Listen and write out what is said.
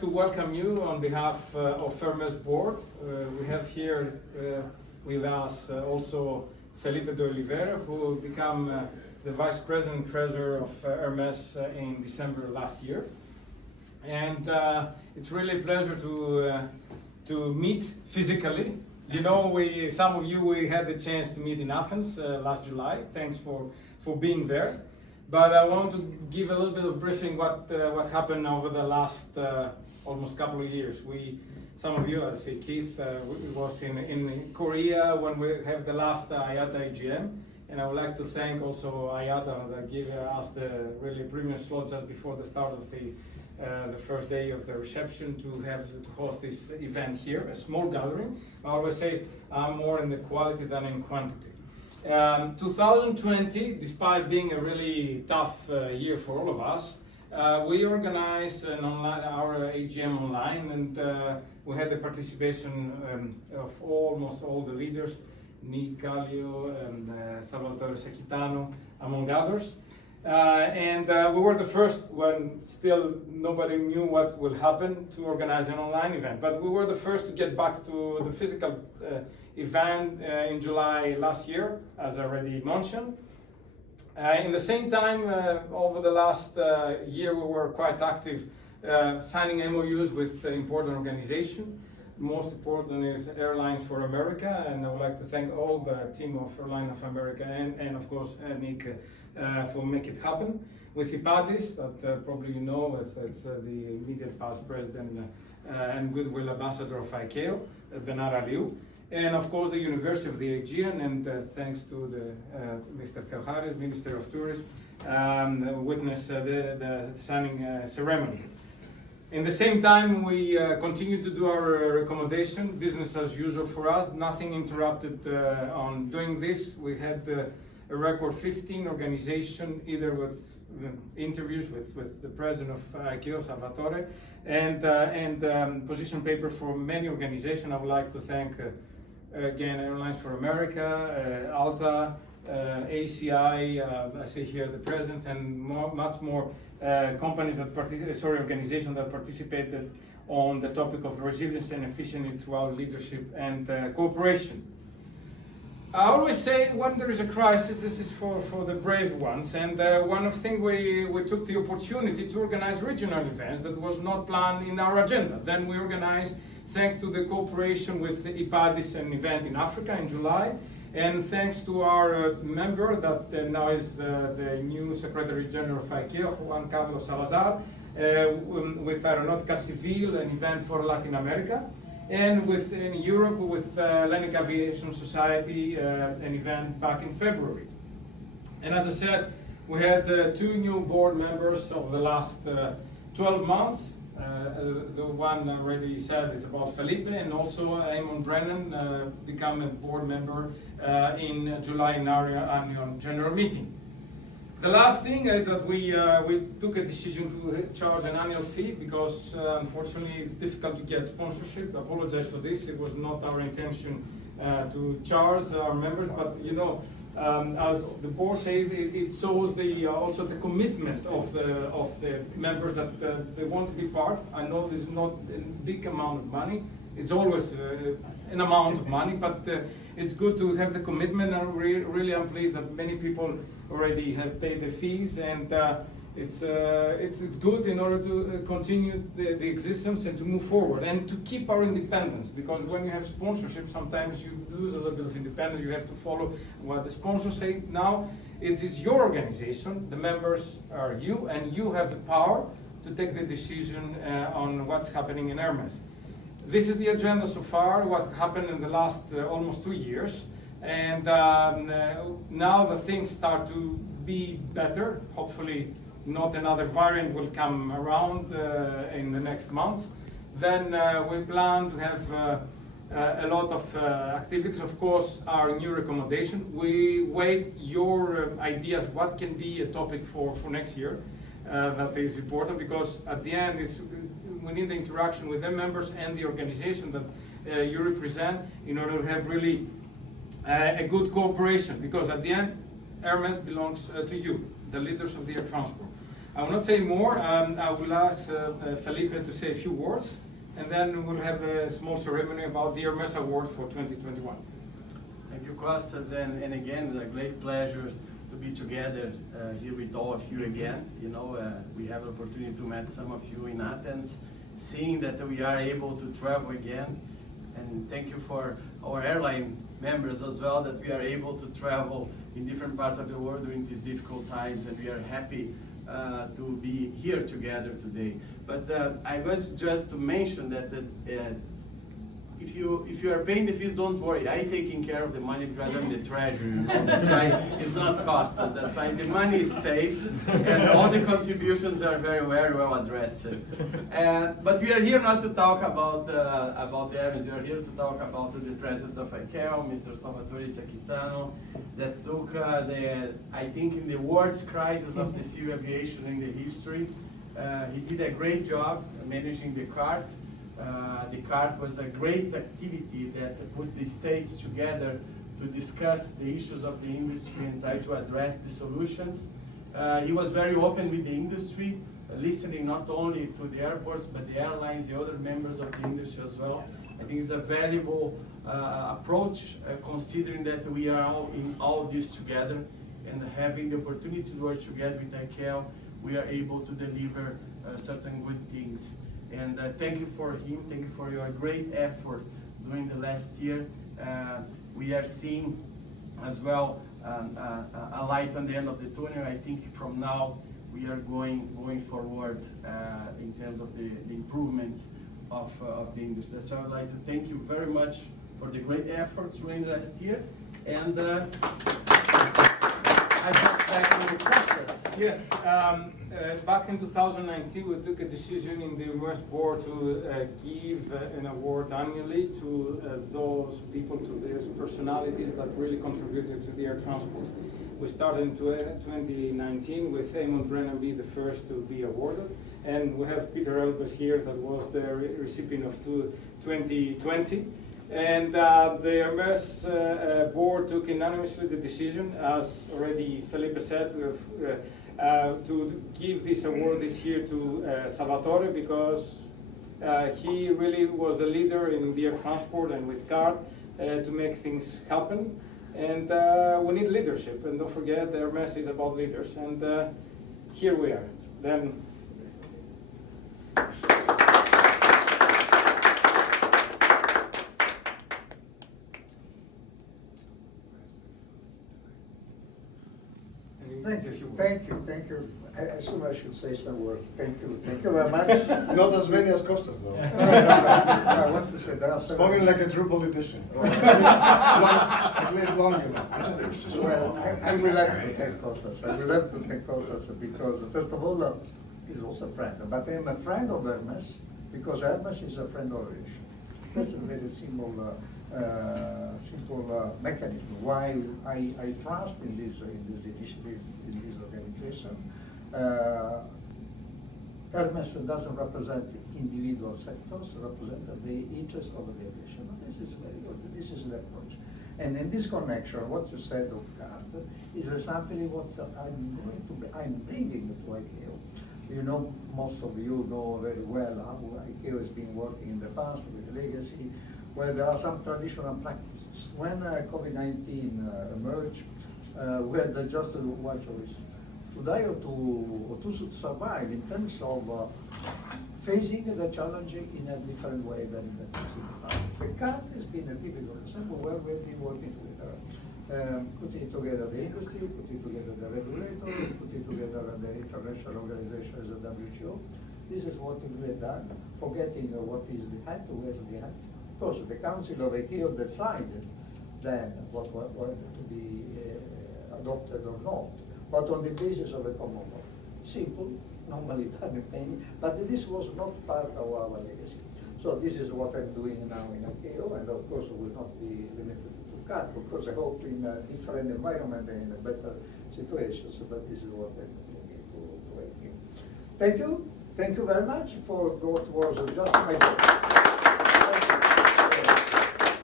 To welcome you on behalf of Hermes board. We have here with us also Felipe de Oliveira, who will become the Vice President and Treasurer of Hermes in December last year. And it's really a pleasure to meet physically. You know, some of you we had the chance to meet in Athens last July. Thanks for being there. But I want to give a little bit of briefing what happened over the last almost couple of years. Some of you, I say Keith, was in Korea when we have the last IATA AGM, and I would like to thank also IATA that gave us the really premium slot just before the start of the first day of the reception to host this event here, a small gathering. I always say I'm more in the quality than in quantity. 2020, despite being a really tough year for all of us, we organized our AGM online, and we had the participation of almost all the leaders, Nick Kallio and Salvatore Sciacchitano, among others. We were the first when still nobody knew what will happen to organize an online event. But we were the first to get back to the physical event in July last year, as I already mentioned. In the same time, over the last year, we were quite active signing MOUs with important organizations. Most important is Airlines for America, and I would like to thank all the team of Airlines of America and of course Nick for making it happen. With IPADIS, that probably you know, it's the immediate past president and goodwill ambassador of ICAO, Benar Aliou. And of course the University of the Aegean, and thanks to Mr. Theocharis, Minister of Tourism, witnessed the signing ceremony. In the same time, we continue to do our accommodation, business as usual for us, nothing interrupted on doing this. We had a record 15 organizations, either with interviews with the president of ICAO, Salvatore, and position paper for many organizations. I would like to thank again Airlines for America, ALTA, ACI, I see here the presence, and much more companies organizations that participated on the topic of resilience and efficiency throughout leadership and cooperation. I always say when there is a crisis, this is for the brave ones, and one of the things we took the opportunity to organize regional events that was not planned in our agenda. Then we organized, thanks to the cooperation with IPADIS, an event in Africa in July, and thanks to our member that now is the new Secretary General of ICAO, Juan Carlos Salazar, with Aeronautica Civil, an event for Latin America, and in Europe with Hellenic Aviation Society, an event back in February. And as I said, we had two new board members over the last 12 months. The one I already said is about Felipe, and also Eamon Brennan become a board member in July in our annual general meeting. The last thing is that we took a decision to charge an annual fee because unfortunately it's difficult to get sponsorship. I apologize for this. It was not our intention to charge our members, but you know, as the board said, it shows also the commitment of the members that they want to be part. I know this is not a big amount of money. It's always an amount of money, but it's good to have the commitment. And really, I'm pleased that many people already have paid the fees, and it's good in order to continue the existence and to move forward and to keep our independence. Because when you have sponsorship, sometimes you lose a little bit of independence. You have to follow what the sponsors say. Now it is your organization. The members are you, and you have the power to take the decision on what's happening in Hermes. This is the agenda so far, what happened in the last almost 2 years. And now the things start to be better. Hopefully not another variant will come around in the next months. Then we plan to have a lot of activities. Of course, our new recommendation. We wait your ideas, what can be a topic for next year. That is important because at the end we need the interaction with the members and the organization that you represent in order to have really a good cooperation, because at the end Hermes belongs to you, the leaders of the air transport. I will not say more. I will ask Felipe to say a few words, and then we'll have a small ceremony about the Hermes Award for 2021. Thank you, Kostas, and again, it's a great pleasure to be together here with all of you again. You know, we have the opportunity to meet some of you in Athens, seeing that we are able to travel again, and thank you for our airline members as well, that we are able to travel in different parts of the world during these difficult times, and we are happy to be here together today. But I was just to mention that if you are paying the fees, don't worry. I'm taking care of the money because I'm the treasurer. You know? That's why it's not cost us. That's why the money is safe, and all the contributions are very well addressed. But we are here not to talk about the Hermes. We are here to talk about the president of ICAO, Mr. Salvatore Sciacchitano, that took I think in the worst crisis of the civil aviation in the history. He did a great job managing the CART. The CART was a great activity that put the states together to discuss the issues of the industry and try to address the solutions. He was very open with the industry, listening not only to the airports, but the airlines, the other members of the industry as well. I think it's a valuable approach, considering that we are all in all this together, and having the opportunity to work together with ICAO, we are able to deliver certain good things. And thank you for him, thank you for your great effort during the last year. We are seeing as well a light on the end of the tunnel. I think from now we are going forward in terms of the improvements of the industry. So I would like to thank you very much for the great efforts during the last year. And I pass back to Kostas. Yes, back in 2019 we took a decision in the Hermes board to give an award annually to those people, to those personalities that really contributed to the air transport. We started in 2019 with Eamon Brennan being the first to be awarded, and we have Peter Elbers here that was the recipient of 2020. And the Hermes board took unanimously the decision, as already Felipe said, to give this award this year to Salvatore, because he really was a leader in the air transport and with CAR to make things happen. And we need leadership, and don't forget the Hermes is about leaders. And here we are. Then. Thank you. I assume I should say some words. Thank you very much. Not as many as Kostas, though. I want to say there are several. Spoken like a true politician. At least long enough. Well, I will have to thank Kostas. I will have to thank Kostas because, first of all, he's also a friend. But I'm a friend of Hermes because Hermes is a friend of aviation. That's a very simple mechanism. Why I trust in this initiatives, in this organization. Hermes doesn't represent individual sectors, represent the interest of the aviation. This is very good. This is the approach. And in this connection, what you said of CART is exactly what I'm bringing to ICAO. You know, most of you know very well how ICAO has been working in the past with legacy, where there are some traditional practices. When COVID-19 emerged, we had just one choice: to die or to survive, in terms of facing the challenge in a different way than in the past. The CART has been a typical example where we've been working together, putting together the industry, putting together the regulator, putting together the international organization as the WTO. This is what we have done, forgetting what is the hat, where's the hat. Of course, the Council of ICAO decided then what to be adopted or not, but on the basis of a common law. Simple, normally done in many, but this was not part of our legacy. So this is what I'm doing now in ICAO, and of course will not be limited to CART, because I hope in a different environment and in a better situation, so that this is what I'm looking to ICAO. Thank you very much for what was just my job.